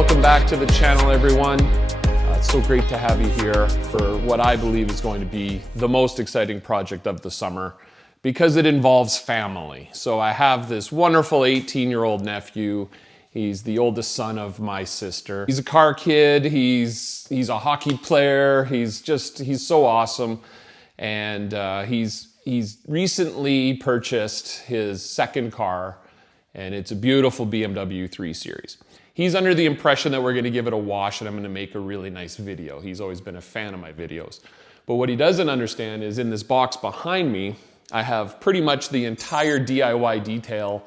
welcome back to the channel, everyone. It's so great to have you here for what I believe is going to be the most exciting project of the summer because it involves family. So I have this wonderful 18-year-old nephew. He's the oldest son of my sister. He's a car kid, he's a hockey player, he's so awesome. And he's recently purchased his second car, and it's a beautiful BMW 3 Series. He's under the impression that we're gonna give it a wash and I'm gonna make a really nice video. He's always been a fan of my videos. But what he doesn't understand is in this box behind me, I have pretty much the entire DIY detail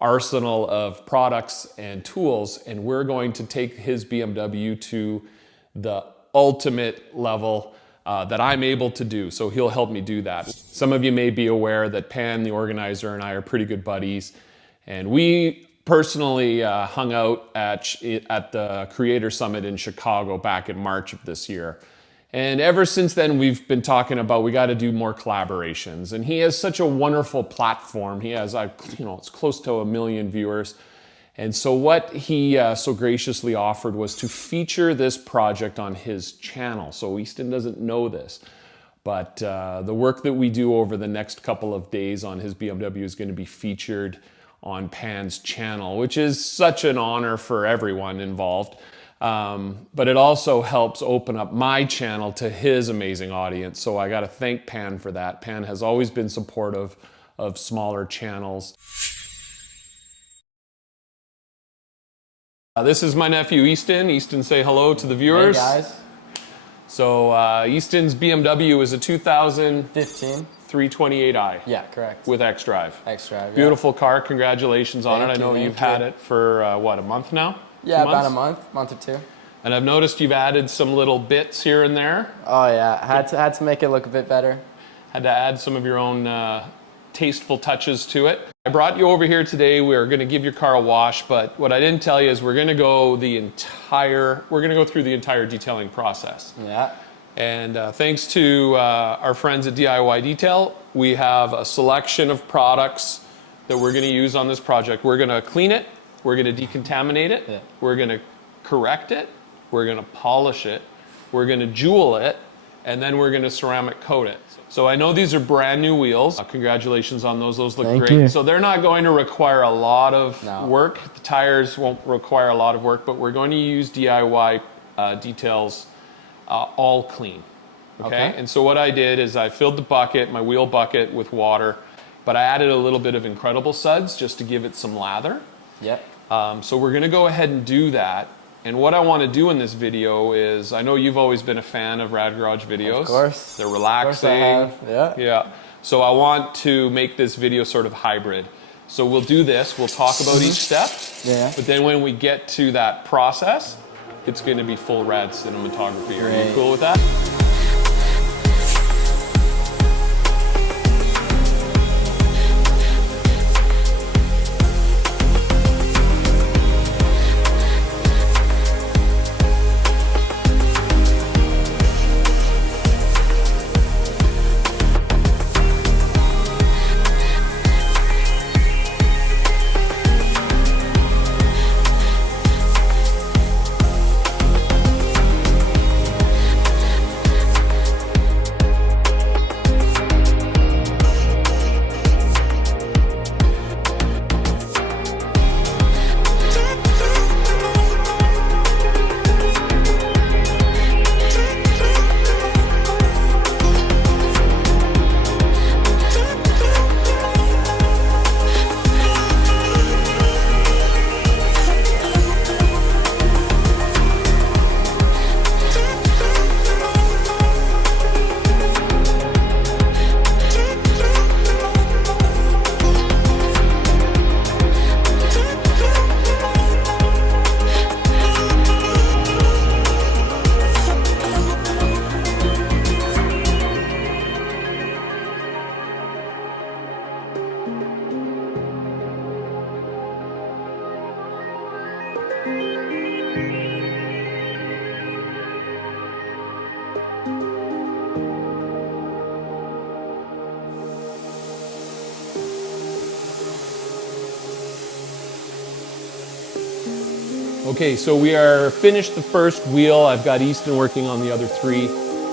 arsenal of products and tools, and we're going to take his BMW to the ultimate level that I'm able to do, so he'll help me do that. Some of you may be aware that Pan, the organizer, and I are pretty good buddies, and we personally hung out at the Creator Summit in Chicago back in March of this year. And ever since then, we've been talking about we got to do more collaborations. And he has such a wonderful platform. He has, it's close to 1 million viewers. And so what he so graciously offered was to feature this project on his channel. So Easton doesn't know this, but the work that we do over the next couple of days on his BMW is going to be featured on Pan's channel, which is such an honor for everyone involved. But it also helps open up my channel to his amazing audience. So I got to thank Pan for that. Pan has always been supportive of smaller channels. This is my nephew Easton. Easton, say hello to the viewers. Hey guys. So Easton's BMW is a 2015 328i. Yeah, correct. With xDrive. xDrive, yeah. Beautiful car. Congratulations on it. I know you've had it for what, a month now? Yeah, about a month or two. And I've noticed you've added some little bits here and there. Oh yeah, had to make it look a bit better. Had to add some of your own tasteful touches to it. I brought you over here today. We're going to give your car a wash, but what I didn't tell you is we're going to go through the entire detailing process. Yeah. And thanks to our friends at DIY Detail, we have a selection of products that we're going to use on this project. We're going to clean it. We're going to decontaminate it, yeah. We're going to correct it, we're going to polish it, we're going to jewel it, and then we're going to ceramic coat it. So I know these are brand new wheels. Congratulations on those look Thank great. you. So they're not going to require a lot of work. The tires won't require a lot of work, but we're going to use DIY details all clean, okay? And so what I did is I filled the bucket, my wheel bucket, with water, but I added a little bit of 𝗏𝗏𝗧𝗔𝗟 just to give it some lather. Yep. So we're going to go ahead and do that. And what I want to do in this video is, I know you've always been a fan of Rad Garage videos. Of course. They're relaxing. Of course I have. Yeah. Yeah. So I want to make this video sort of hybrid. So we'll do this. We'll talk about each step. Yeah. But then when we get to that process, it's going to be full rad cinematography. Are you cool with that? Okay, so we are finished the first wheel. I've got Easton working on the other three.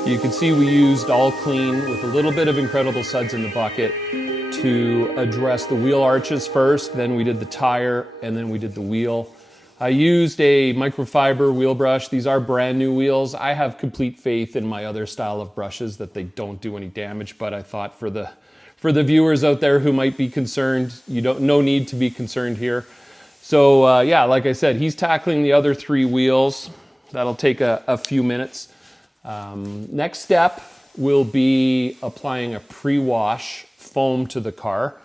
You can see we used all clean with a little bit of Incredible Suds in the bucket to address the wheel arches first, then we did the tire, and then we did the wheel. I used a microfiber wheel brush. These are brand new wheels. I have complete faith in my other style of brushes that they don't do any damage, but I thought for the viewers out there who might be concerned, no need to be concerned here. So yeah, like I said, he's tackling the other three wheels. That'll take a few minutes. Next step will be applying a pre-wash foam to the car.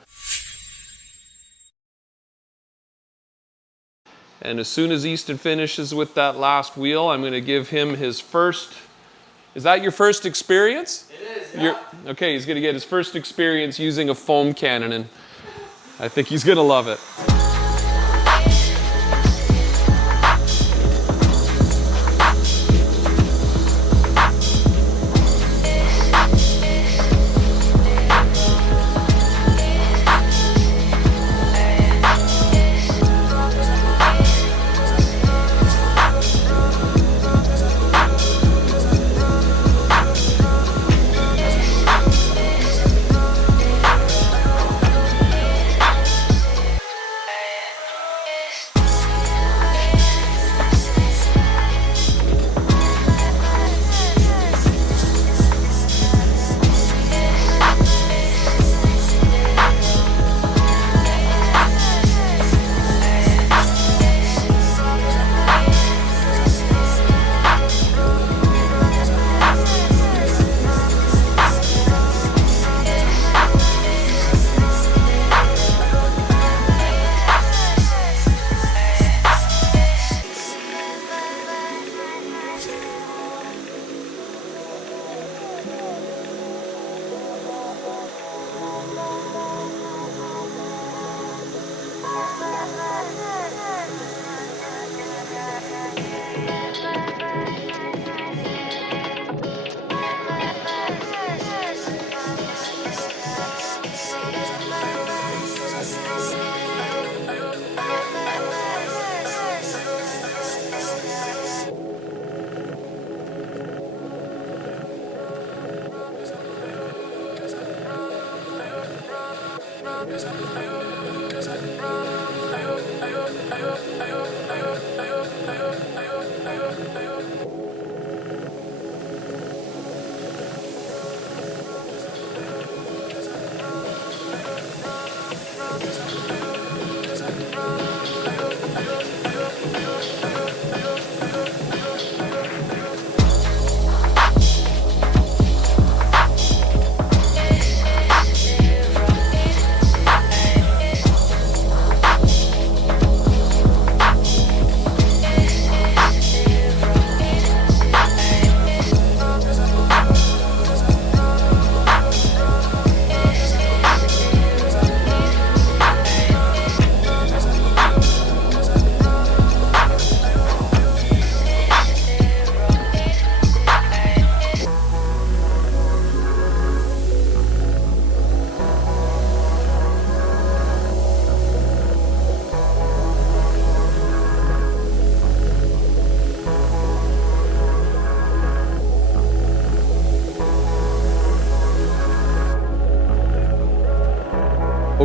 And as soon as Easton finishes with that last wheel, I'm going to give him his first. Is that your first experience? It is, yeah. Okay, he's going to get his first experience using a foam cannon, and I think he's going to love it.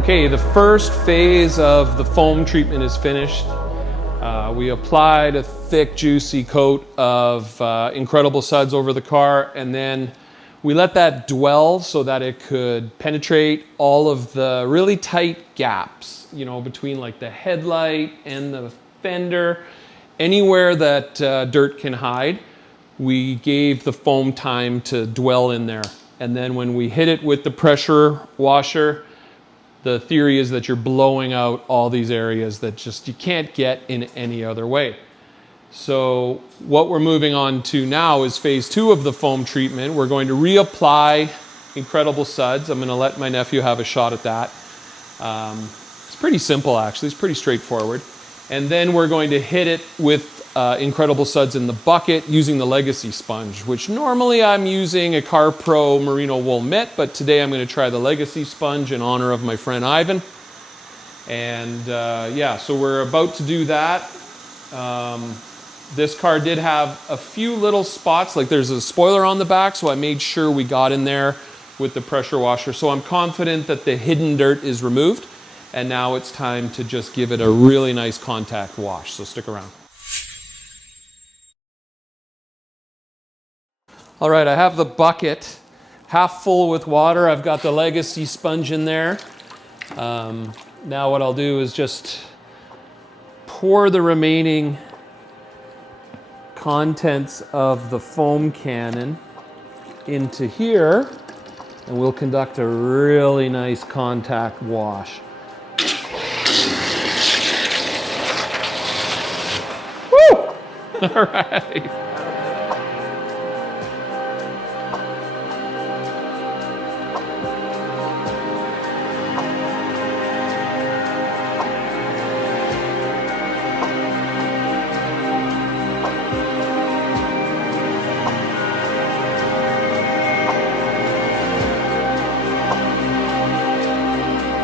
Okay, the first phase of the foam treatment is finished. We applied a thick, juicy coat of Incredible Suds over the car, and then we let that dwell so that it could penetrate all of the really tight gaps, you know, between like the headlight and the fender. Anywhere that dirt can hide, we gave the foam time to dwell in there. And then when we hit it with the pressure washer, the theory is that you're blowing out all these areas that just you can't get in any other way. So what we're moving on to now is phase 2 of the foam treatment. We're going to reapply Incredible Suds. I'm going to let my nephew have a shot at that. It's pretty simple, actually. It's pretty straightforward. And then we're going to hit it with Incredible Suds in the bucket using the Legacy sponge, which normally I'm using a Car Pro merino wool mitt, but today I'm going to try the Legacy sponge in honor of my friend Yvan. And yeah, so we're about to do that. This car did have a few little spots, like there's a spoiler on the back, so I made sure we got in there with the pressure washer. So I'm confident that the hidden dirt is removed, and now it's time to just give it a really nice contact wash, so stick around. All right, I have the bucket half full with water. I've got the Legacy sponge in there. Now what I'll do is just pour the remaining contents of the foam cannon into here, and we'll conduct a really nice contact wash. Woo! All right.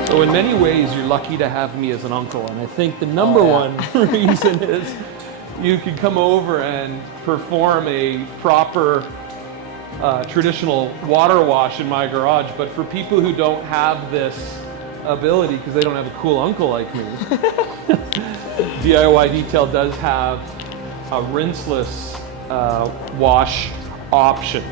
So in many ways, you're lucky to have me as an uncle, and I think the number one reason is you can come over and perform a proper traditional water wash in my garage. But for people who don't have this ability, because they don't have a cool uncle like me, DIY Detail does have a rinseless wash option.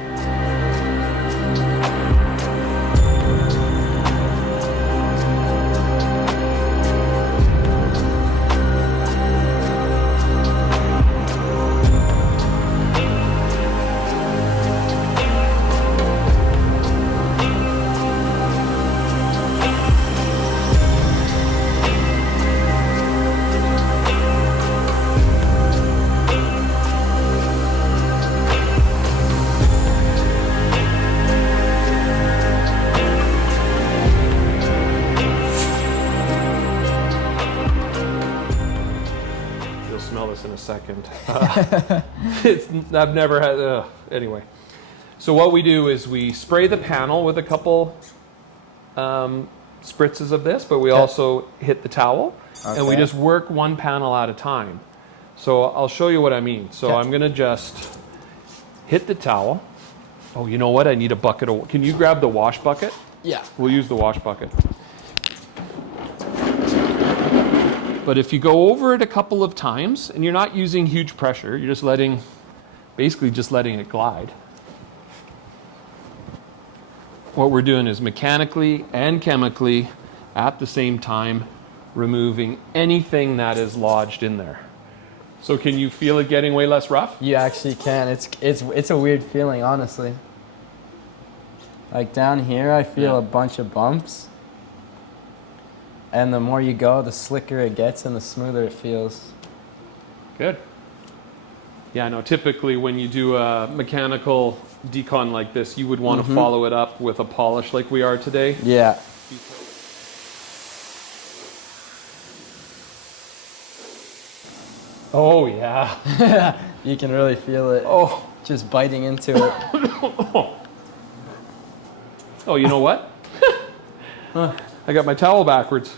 In a second. I've never had, anyway. So what we do is we spray the panel with a couple spritzes of this, but we also hit the towel, and we just work one panel at a time. So I'll show you what I mean. So I'm gonna just hit the towel. Oh, you know what? I need a bucket of, can you grab the wash bucket? Yeah. We'll use the wash bucket. But if you go over it a couple of times, and you're not using huge pressure, you're just basically just letting it glide. What we're doing is mechanically and chemically at the same time removing anything that is lodged in there. So can you feel it getting way less rough? You actually can. It's a weird feeling, honestly. Like down here, I feel a bunch of bumps. And the more you go, the slicker it gets and the smoother it feels. Good. Yeah, no, typically when you do a mechanical decon like this, you would want to follow it up with a polish like we are today. Yeah. Oh, yeah. You can really feel it. Oh. Just biting into it. Oh, you know what? I got my towel backwards.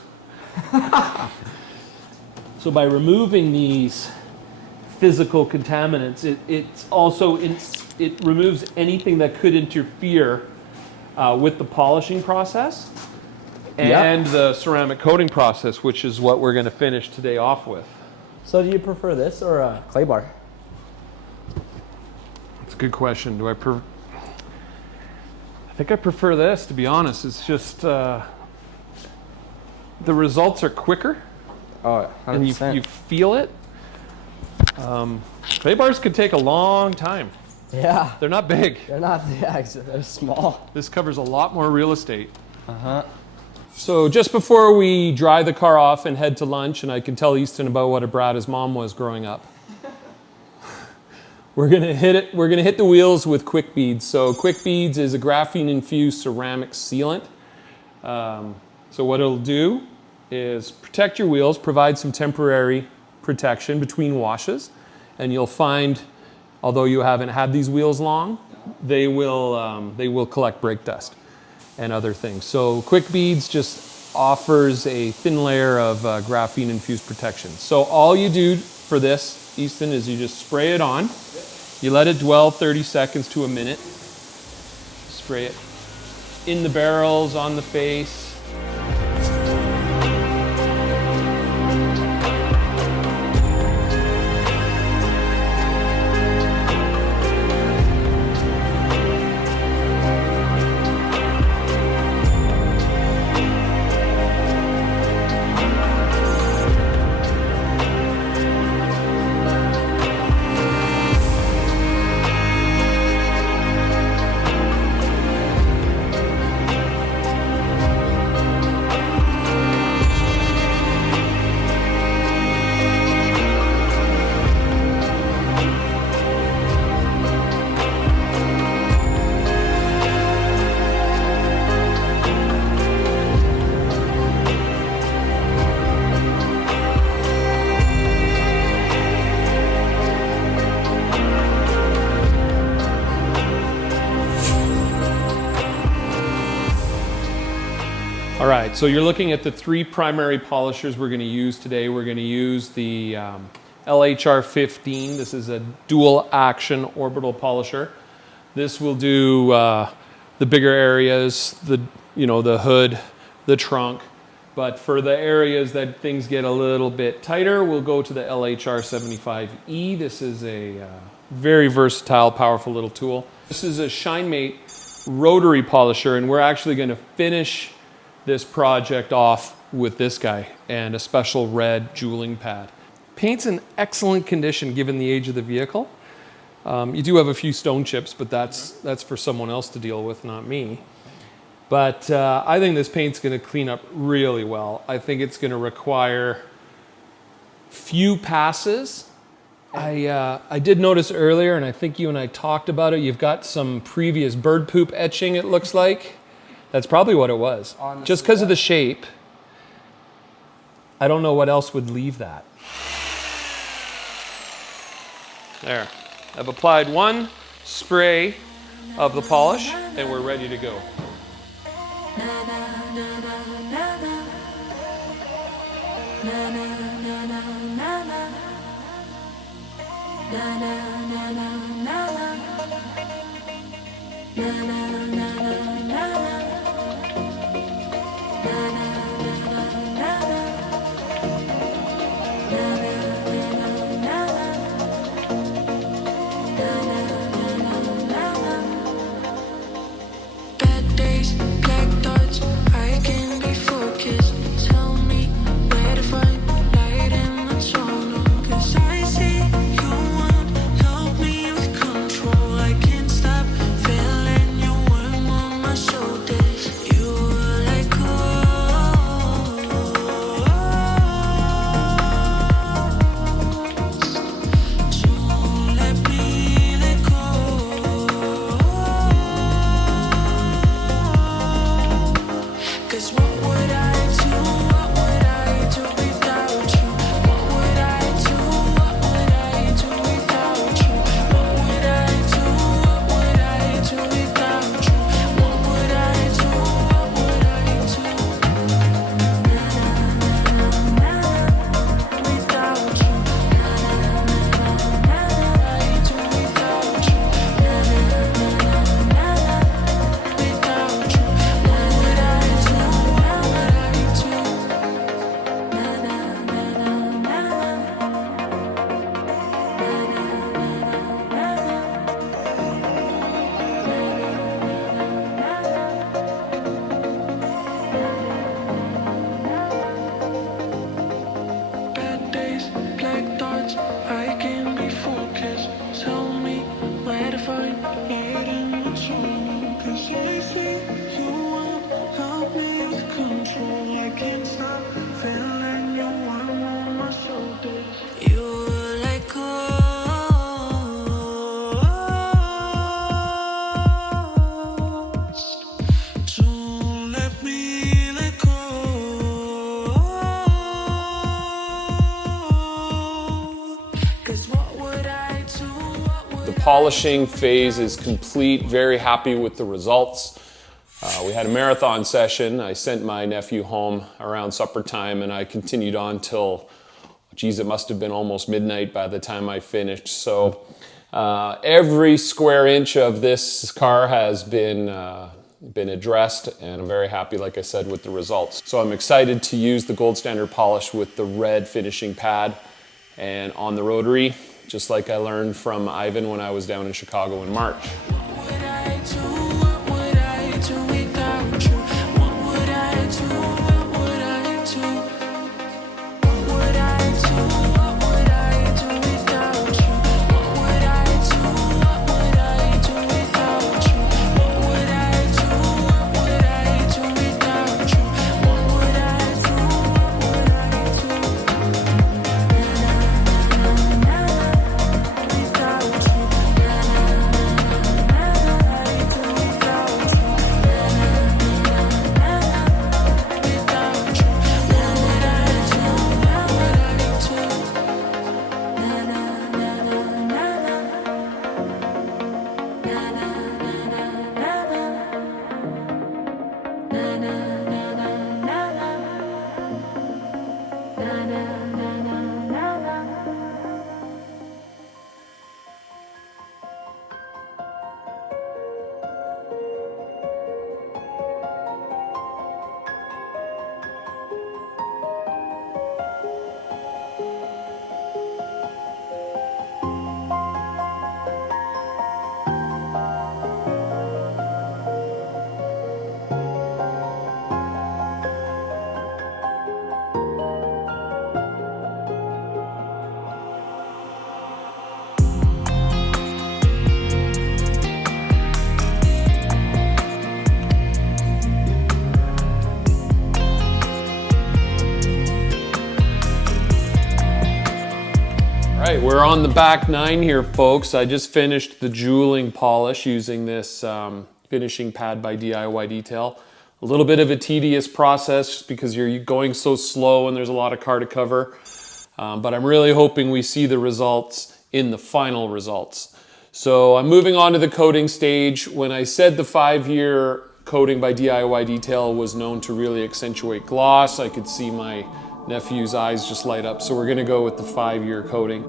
So by removing these physical contaminants, it removes anything that could interfere with the polishing process and the ceramic coating process, which is what we're going to finish today off with. So do you prefer this or a clay bar? That's a good question. I think I prefer this, to be honest. It's just the results are quicker. Oh, 100%. And you feel it. Clay bars can take a long time. Yeah. They're not big. They're not, they're small. This covers a lot more real estate. So just before we dry the car off and head to lunch, and I can tell Easton about what a brat his mom was growing up, we're gonna hit the wheels with Quick Beads. So Quick Beads is a graphene-infused ceramic sealant. So what it'll do is protect your wheels, provide some temporary protection between washes, and you'll find, although you haven't had these wheels long, they will collect brake dust and other things. So Quick Beads just offers a thin layer of graphene-infused protection. So all you do for this, Easton, is you just spray it on. You let it dwell 30 seconds to a minute. Spray it in the barrels, on the face. All right, so you're looking at the three primary polishers we're going to use today. We're going to use the LHR15. This is a dual action orbital polisher. This will do the bigger areas, the hood, the trunk. But for the areas that things get a little bit tighter, we'll go to the LHR75E. This is a very versatile, powerful little tool. This is a ShineMate rotary polisher, and we're actually going to finish this project off with this guy and a special red jeweling pad. Paint's in excellent condition given the age of the vehicle. You do have a few stone chips, but that's for someone else to deal with, not me. But I think this paint's going to clean up really well. I think it's going to require few passes. I did notice earlier, and I think you and I talked about it, you've got some previous bird poop etching, it looks like. That's probably what it was. Just because of the shape, I don't know what else would leave that. There. I've applied one spray of the polish, and we're ready to go. Polishing phase is complete. Very happy with the results. We had a marathon session. I sent my nephew home around supper time, and I continued on till, geez, it must have been almost midnight by the time I finished. So every square inch of this car has been addressed, and I'm very happy, like I said, with the results. So I'm excited to use the gold standard polish with the red finishing pad and on the rotary, just like I learned from Yvan when I was down in Chicago in March. All right, we're on the back nine here, folks. I just finished the jeweling polish using this finishing pad by DIY Detail. A little bit of a tedious process just because you're going so slow and there's a lot of car to cover. But I'm really hoping we see the results in the final results. So I'm moving on to the coating stage. When I said the 5-year coating by DIY Detail was known to really accentuate gloss, I could see my nephew's eyes just light up. So we're gonna go with the 5-year coating.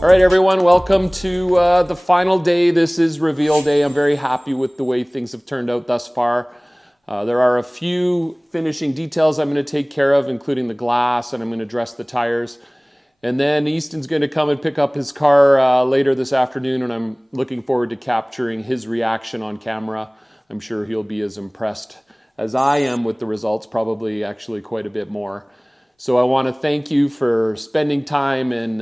All right, everyone, welcome to the final day. This is reveal day. I'm very happy with the way things have turned out thus far. There are a few finishing details I'm going to take care of, including the glass, and I'm going to dress the tires. And then Easton's going to come and pick up his car later this afternoon, and I'm looking forward to capturing his reaction on camera. I'm sure he'll be as impressed as I am with the results, probably actually quite a bit more. So I want to thank you for spending time and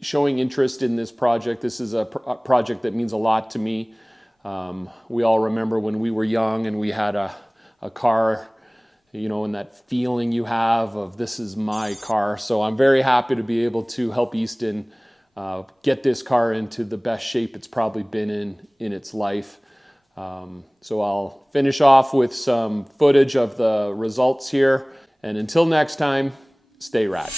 showing interest in this project. This is a project that means a lot to me. We all remember when we were young and we had a car, you know, and that feeling you have of this is my car. So I'm very happy to be able to help Easton get this car into the best shape it's probably been in its life. So I'll finish off with some footage of the results here. And until next time, stay rad.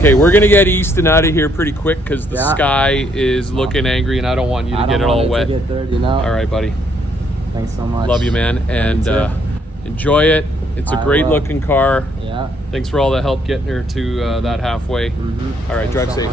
Okay, we're gonna get Easton out of here pretty quick because the sky is looking angry and I don't want you to get it all wet. Get dirty now. All right, buddy. Thanks so much. Love you, man. And enjoy it. It's a great looking car. Yeah. Thanks for all the help getting her to that halfway. All right, drive safe.